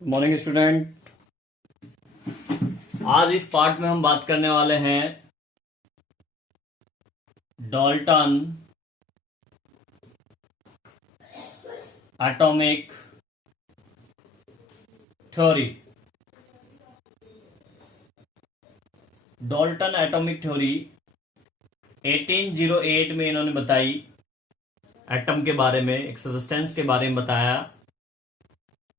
Morning student. आज इस part में हम बात करने वाले हैं Dalton atomic theory. Dalton atomic theory 1808 में इन्होंने बताई। एटम के बारे में, एक सब्सटेंस के बारे में बताया।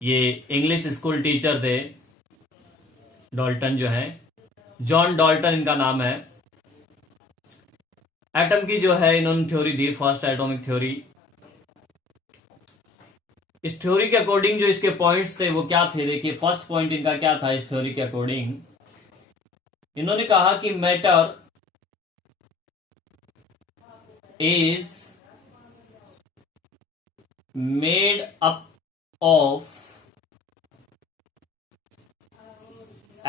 ये इंग्लिश स्कूल टीचर थे डाल्टन जो है, जॉन डाल्टन इनका नाम है। एटम की जो है इन्होंने थ्योरी दी, फर्स्ट एटॉमिक थ्योरी। इस थ्योरी के अकॉर्डिंग जो इसके पॉइंट्स थे वो क्या थे, देखिए फर्स्ट पॉइंट इनका क्या था। इस थ्योरी के अकॉर्डिंग इन्होंने कहा कि matter is made up of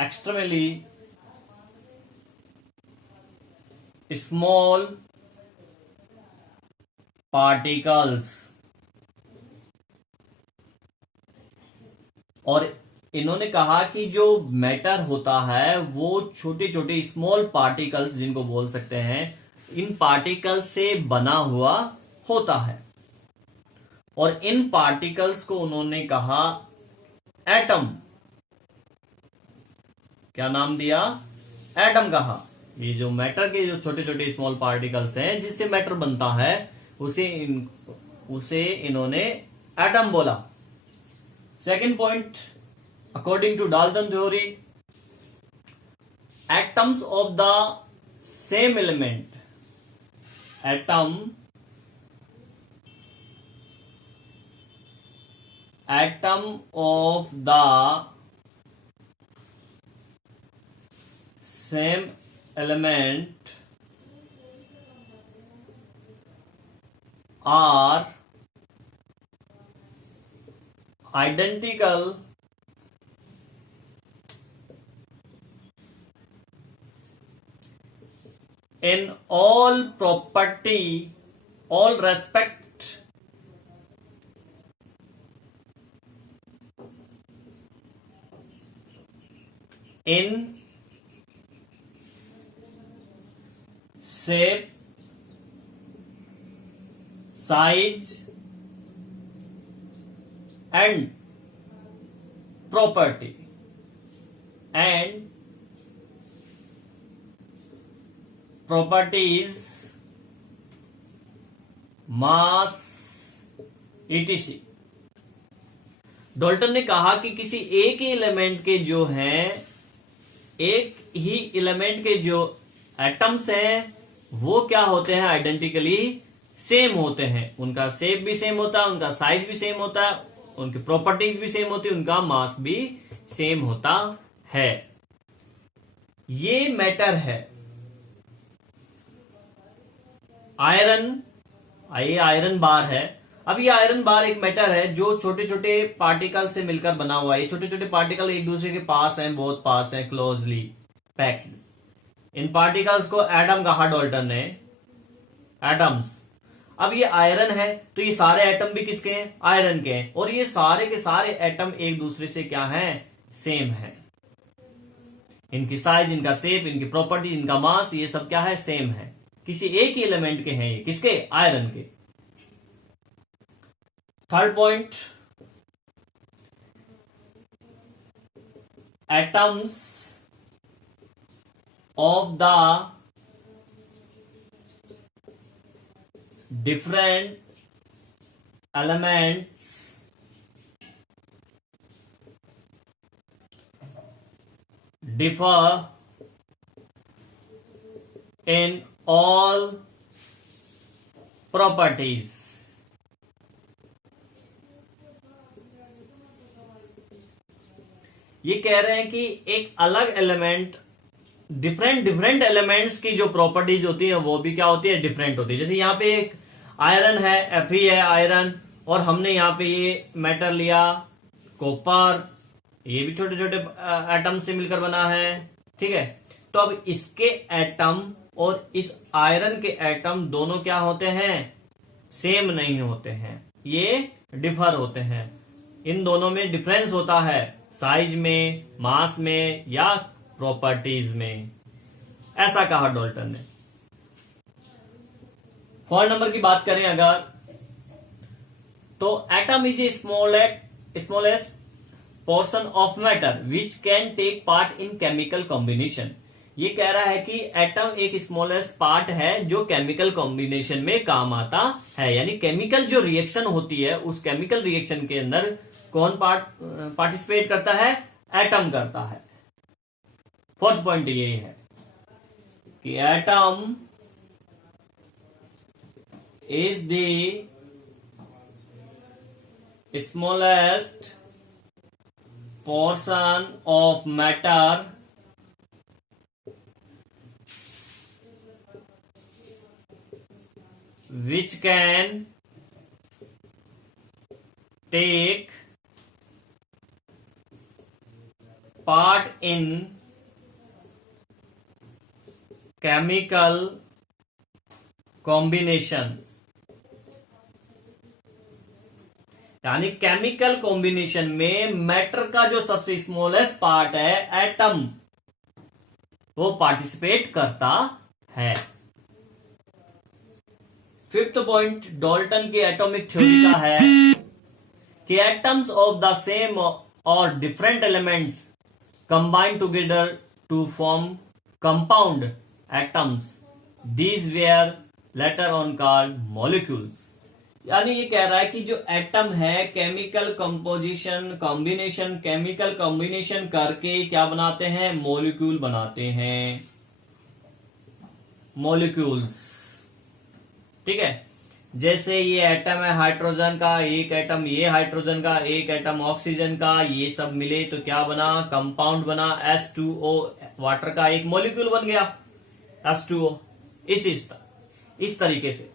extremely small particles। और इन्होंने कहा कि जो मैटर होता है वो छोटे छोटे स्मॉल पार्टिकल्स जिनको बोल सकते हैं, इन पार्टिकल्स से बना हुआ होता है। और इन पार्टिकल्स को उन्होंने कहा एटम। क्या नाम दिया? एटम कहा। ये जो मैटर के जो छोटे छोटे स्मॉल पार्टिकल्स हैं जिससे मैटर बनता है उसे इन्होंने एटम बोला। Second point, according to Dalton theory, atoms of the same element, atom of the same element are identical in all property, all respect, in shape, size and property, and properties, mass etc। Dalton ने कहा कि किसी एक ही element के जो हैं, एक ही element के जो एटम्स हैं वो क्या होते हैं, आइडेंटिकली सेम होते हैं। उनका शेप भी सेम होता है, उनका साइज भी सेम होता है, उनकी प्रॉपर्टीज भी सेम होती है, उनका मास भी सेम होता है। ये मैटर है। आयरन, ये आयरन बार है। अब ये आयरन बार एक मैटर है जो छोटे छोटे पार्टिकल से मिलकर बना हुआ है। ये छोटे छोटे पार्टिकल एक दूसरे के पास हैं, बहुत पास हैं, क्लोजली पैक्ड। इन पार्टिकल्स को एटम कहा डाल्टन ने, एटम्स। अब ये आयरन है तो ये सारे एटम भी किसके हैं? आयरन के हैं। और ये सारे के सारे एटम एक दूसरे से क्या हैं? सेम है। इनकी साइज, इनका शेप, इनकी प्रॉपर्टी, इनका मास, ये सब क्या है? सेम है। किसी एक ही एलिमेंट के हैं ये, किसके? आयरन के। Third point, atoms of the different elements differ in all properties। ये कह रहे हैं कि एक अलग एलिमेंट, डिफरेंट एलिमेंट्स की जो प्रॉपर्टीज होती है वो भी क्या होती है? डिफरेंट होती है। जैसे यहाँ पे एक आयरन है, Fe है आयरन, और हमने यहाँ पे ये मेटल लिया कॉपर, ये भी छोटे छोटे एटम से मिलकर बना है, ठीक है। तो अब इसके एटम और इस आयरन के एटम दोनों क्या होते हैं? सेम नहीं होते हैं, ये डिफर होते हैं। इन दोनों में डिफरेंस होता है। साइज में, मास में या प्रॉपर्टीज में, ऐसा कहा डाल्टन ने। 4 नंबर की बात करें अगर, तो atom is a smallest portion of matter which can take part in chemical combination. ये कह रहा है कि एटम एक स्मॉलेस्ट पार्ट है जो केमिकल कॉम्बिनेशन में काम आता है, यानी केमिकल जो रिएक्शन होती है उस केमिकल रिएक्शन के अंदर कौन पार्टिसिपेट करता है? एटम करता है। 4th पॉइंट ये है कि atom is the smallest portion of matter which can take part in chemical combination। यानी केमिकल कॉम्बिनेशन में मैटर का जो सबसे स्मॉलेस्ट पार्ट है एटम, वो पार्टिसिपेट करता है। 5th पॉइंट डाल्टन के एटॉमिक थ्योरी का है कि एटम्स ऑफ द सेम और different elements combine together to form compound atoms, these were later on called molecules. यानी ये कह रहा है कि जो एटम है केमिकल केमिकल कॉम्बिनेशन करके क्या बनाते हैं? मॉलिक्यूल बनाते हैं, मॉलिक्यूल्स। ठीक है, जैसे ये एटम है हाइड्रोजन का, एक एटम ये हाइड्रोजन का, एक एटम ऑक्सीजन का, ये सब मिले तो क्या बना? कंपाउंड बना, H2O, वाटर का एक मॉलिक्यूल बन गया H2O। इस तरीके से।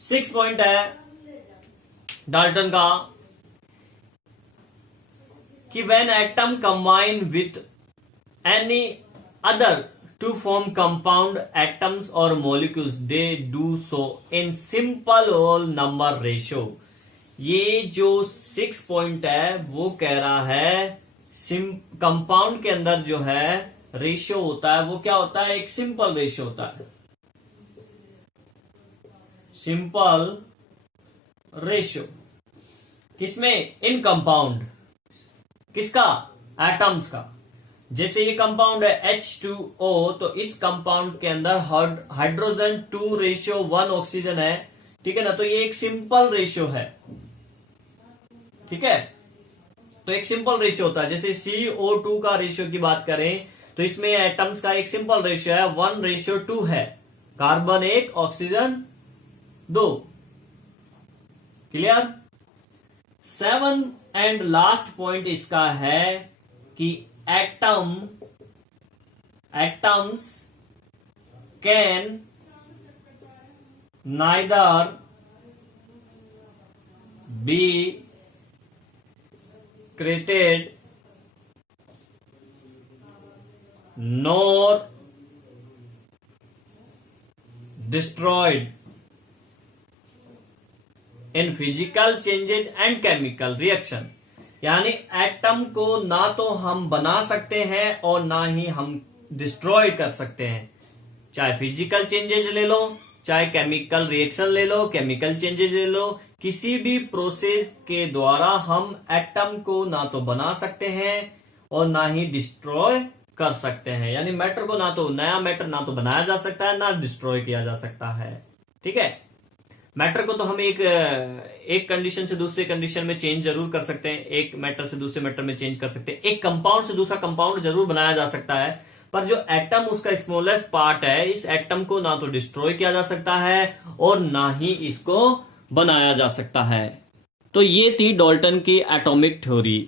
6 पॉइंट है डाल्टन का कि when atom combine with any other to form compound atoms और molecules, they do so in simple whole number ratio. ये जो 6 पॉइंट है वो कह रहा है कंपाउंड के अंदर जो है रेशियो होता है वो क्या होता है? एक सिंपल रेशियो होता है, सिंपल रेशियो। किसमें? इन कंपाउंड। किसका? एटम्स का। जैसे ये कंपाउंड है H2O, तो इस कंपाउंड के अंदर हाइड्रोजन 2:1 ऑक्सीजन है। ठीक है ना, तो ये एक सिंपल रेशियो है। ठीक है, तो एक सिंपल रेशियो होता है। जैसे CO2 का रेशियो की बात करें तो इसमें एटम्स का एक सिंपल रेशियो है 1:2 है, carbon 1 oxygen 2। Clear? 7 and last point इसका है कि atoms can neither be created nor destroyed in physical changes and chemical reaction। यानी एटम को ना तो हम बना सकते हैं और ना ही हम डिस्ट्रॉय कर सकते हैं। चाहे फिजिकल चेंजेस ले लो, चाहे केमिकल रिएक्शन ले लो, केमिकल चेंजेस ले लो, किसी भी प्रोसेस के द्वारा हम एटम को ना तो बना सकते हैं और ना ही डिस्ट्रॉय कर सकते हैं। यानी मैटर को ना तो नया मैटर ना तो बनाया जा सकता है, ना डिस्ट्रॉय किया जा सकता है। ठीक है, मैटर को तो हम एक कंडीशन से दूसरे कंडीशन में चेंज जरूर कर सकते हैं, एक मैटर से दूसरे मैटर में चेंज कर सकते हैं, एक कंपाउंड से दूसरा कंपाउंड जरूर बनाया जा सकता है, पर जो एटम उसका स्मॉलेस्ट पार्ट है, इस एटम को ना तो डिस्ट्रॉय किया जा सकता है और ना ही इसको बनाया जा सकता है। तो ये थी डाल्टन की एटॉमिक थ्योरी।